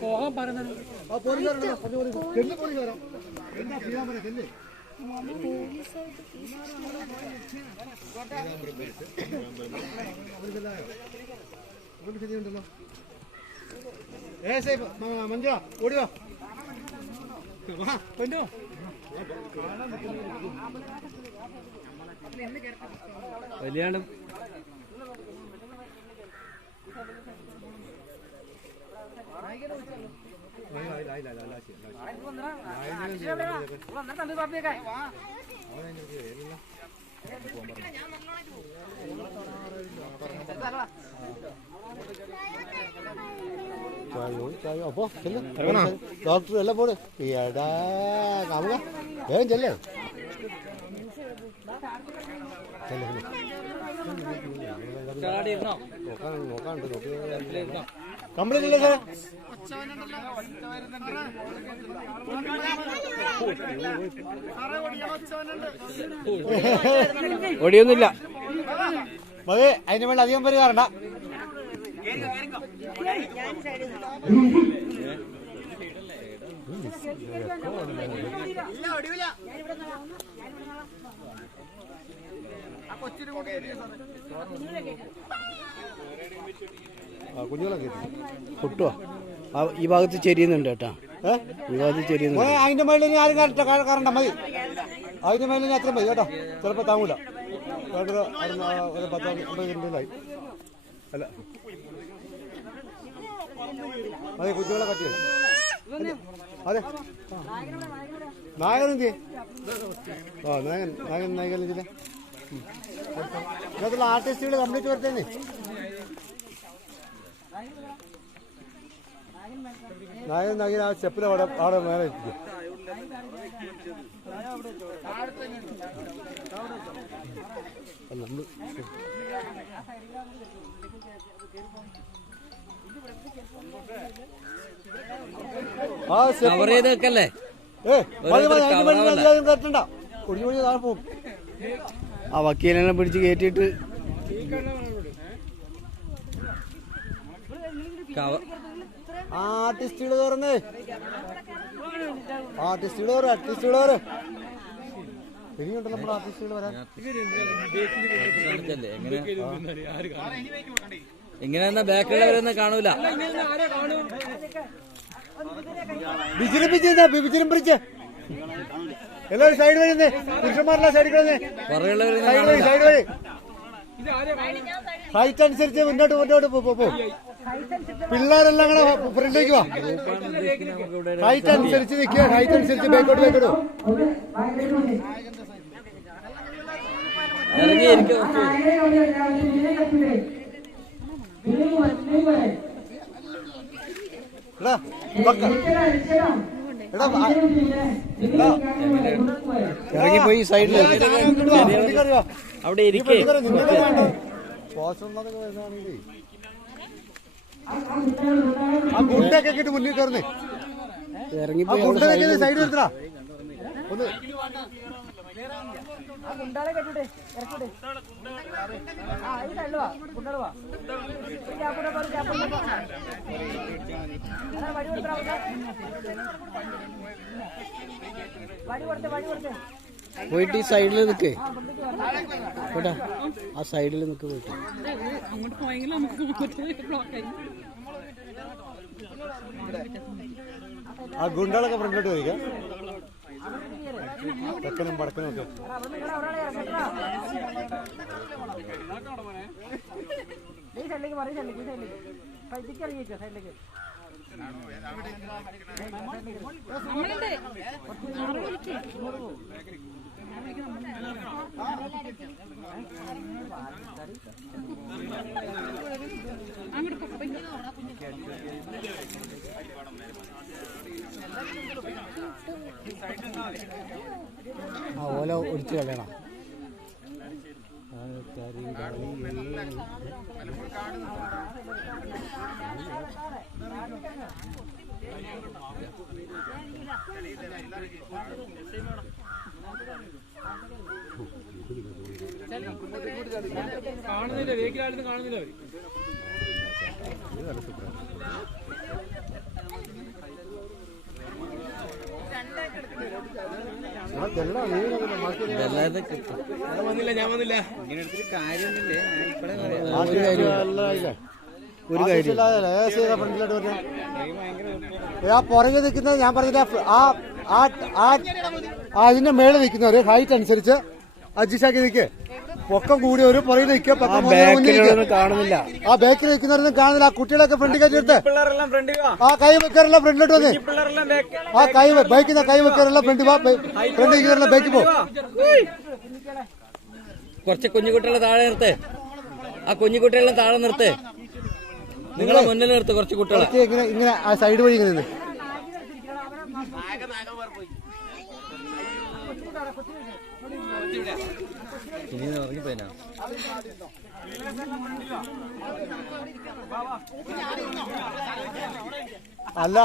പോകാൻ പറയുന്നത് എന്താ ചെയ്യാൻ പറയാ ശരിയുണ്ടല്ലോ മഞ്ജു ഓടിവാ കൊണ്ടോ വലിയാണ് ഡോക്ടർ എല്ലാം പോട് എടാ കാമുക വേഗം ചെല്ലേ നോക്കാണ്ട് കംപ്ലൈന്റ് ഇല്ലേ സാർ ഓടിയൊന്നുമില്ല മതി അതിന് വേണ്ടി അധികം പേര് കാറണ്ട കുഞ്ഞുങ്ങളൊക്കെ പൊട്ടുവാ ഈ ഭാഗത്ത് ചെരിയുന്നുണ്ട് കേട്ടാ ഈ ഭാഗത്ത് ചെരിയുന്നുണ്ട് അതിന്റെ മേളിൽ ആരും കറണ്ട മതി അതിന്റെ മേളിൽ അത്ര മതി കേട്ടോ ചിലപ്പോ താങ്ങൂല 10-50 അല്ല അതെ കുട്ടികളെ പറ്റിയത് അതെ നായകൻ എന്ത് നായകൻ ഇതിലുള്ള ആർട്ടിസ്റ്റുകൾ കംപ്ലീറ്റ് വരുത്തന്നെ നായകൻ ആ സ്റ്റെപ്പിൽ അവിടെ മേലെ എത്തിക്കും നമ്മൾ ആ വക്കീലിനെ പിടിച്ച് കയറ്റിട്ട് ആർട്ടിസ്റ്റുകൾ തുറന്നേ ആർട്ടിസ്റ്റുകൾ ഇനിയുണ്ടല്ലോ നമ്മുടെ ആർട്ടിസ്റ്റുകൾ വരാൻ ഇങ്ങനെ ബാക്കിലുള്ളവരൊന്നും കാണൂല വിജൃംഭിച്ച് എല്ലാവരും സൈഡ് വരുന്നേ പുരുഷന്മാരെല്ലാം സൈഡിൽ വരുന്നേ സൈഡ് വഴി ഹൈറ്റ് അനുസരിച്ച് മുന്നോട്ട് പോ പിള്ളേരെല്ലാം കൂടെ ഫ്രണ്ടിലേക്ക് വാ ഹൈറ്റ് അനുസരിച്ച് നിൽക്കുക ഹൈറ്റ് അനുസരിച്ച് ബേക്കോട്ട് ഇറങ്ങിപ്പോയി സൈഡിൽ അവിടെ ഇരിക്കേ ആ ഗുണ്ടൊക്കെ ഇട്ട് മുന്നിൽ കയറുന്നേ ഇറങ്ങിപ്പോയി ഗുണ്ടൊക്കെ സൈഡ് എടുത്തടാ ഒന്ന് പോയിട്ട് ഈ സൈഡിൽ നിൽക്കേ കേട്ടാ ആ സൈഡിൽ നിൽക്ക് പോയിട്ട് ആ ഗുണ്ടകളൊക്കെ ഫ്രണ്ടിലോട്ട് വരിക തെക്കനും വടക്കനും ഒക്കെ ആ ഓല ഒടിച്ചു കളയണം. കാണുന്നില്ല, വേഗിലായിരുന്നു കാണുന്നില്ല. ഞാൻ വന്നില്ല. ഒരു കാര്യം ആ പുറകെ നിൽക്കുന്നത് ഞാൻ പറഞ്ഞില്ല. അതിന്റെ മേളിൽ നിൽക്കുന്നവര് ഹൈറ്റ് അനുസരിച്ച് അഡ്ജസ്റ്റ് ആക്കി നിൽക്കേ. പൊക്കം കൂടി ഒരു പുറകിൽ നിൽക്കുക, കാണുന്നില്ല. ആ ബാക്കിൽ നിൽക്കുന്നവരൊന്നും കാണുന്നില്ല. ആ കുട്ടികളൊക്കെ ഫ്രണ്ടിൽ കയറ്റിയെടുത്ത് ആ കൈ വെക്കാറെല്ലാം ഫ്രണ്ടിലോട്ട് വന്നേ. ആ കൈ ബൈക്കിൽ കൈ വെക്കാറെല്ലാം ഫ്രണ്ടിൽ നിൽക്കുന്നവരെല്ലാം ബൈക്കിൽ പോകും. കുറച്ച് കുഞ്ഞുകുട്ടികളെ താഴെ നിർത്ത്. ആ കുഞ്ഞുകുട്ടികളെ താഴെ നിർത്ത്. നിങ്ങളെ മുന്നിൽ നിർത്ത് കുറച്ച് കുട്ടികളെ. ഇങ്ങനെ ആ സൈഡ് വഴി ഇങ്ങനെ നിന്ന് അല്ല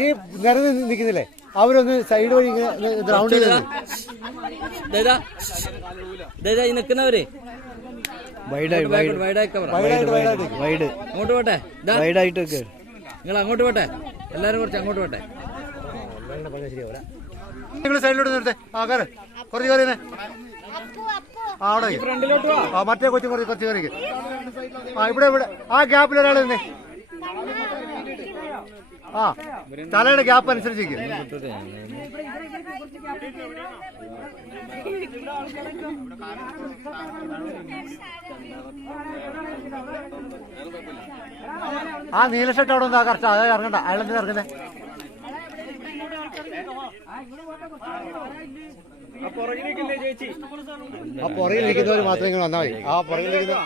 ഈ നിരന്ന് നിൽക്കുന്നില്ലേ അവരൊന്ന് സൈഡ് വഴി ഇങ്ങനെ റൗണ്ട് ചെയ്ത് ഈ നിൽക്കുന്നവര് അങ്ങോട്ട് പോട്ടെ. നിങ്ങൾ അങ്ങോട്ട് പോട്ടെ. എല്ലാരും കുറച്ച് അങ്ങോട്ട് പോട്ടെ. നിങ്ങൾ സൈഡിലോട്ട് നിർത്തേ. ആ കയറി കുറച്ച് കയറിയേ. ആ അവിടെ ആ മറ്റേ കൊച്ചു കുറച്ച് കയറിക്ക്. ആ ഇവിടെ ആ ഗ്യാപ്പിൽ ഒരാൾ തന്നെ. ആ തലയുടെ ഗ്യാപ്പ് അനുസരിച്ച് ആ നീല ഷർട്ട് അവിടെ ഉണ്ട്. ആ കറക്റ്റ് അതായത് ഇറങ്ങണ്ട. അയാളെന്തിനാ ഇറങ്ങുന്നേ? ആ പുറകിൽ നിൽക്കുന്നവർ മാത്രമേ ഇങ്ങനെ വന്നാൽ മതി. ആ പുറകിൽ നിൽക്കുന്ന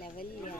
ലെവലില്ല.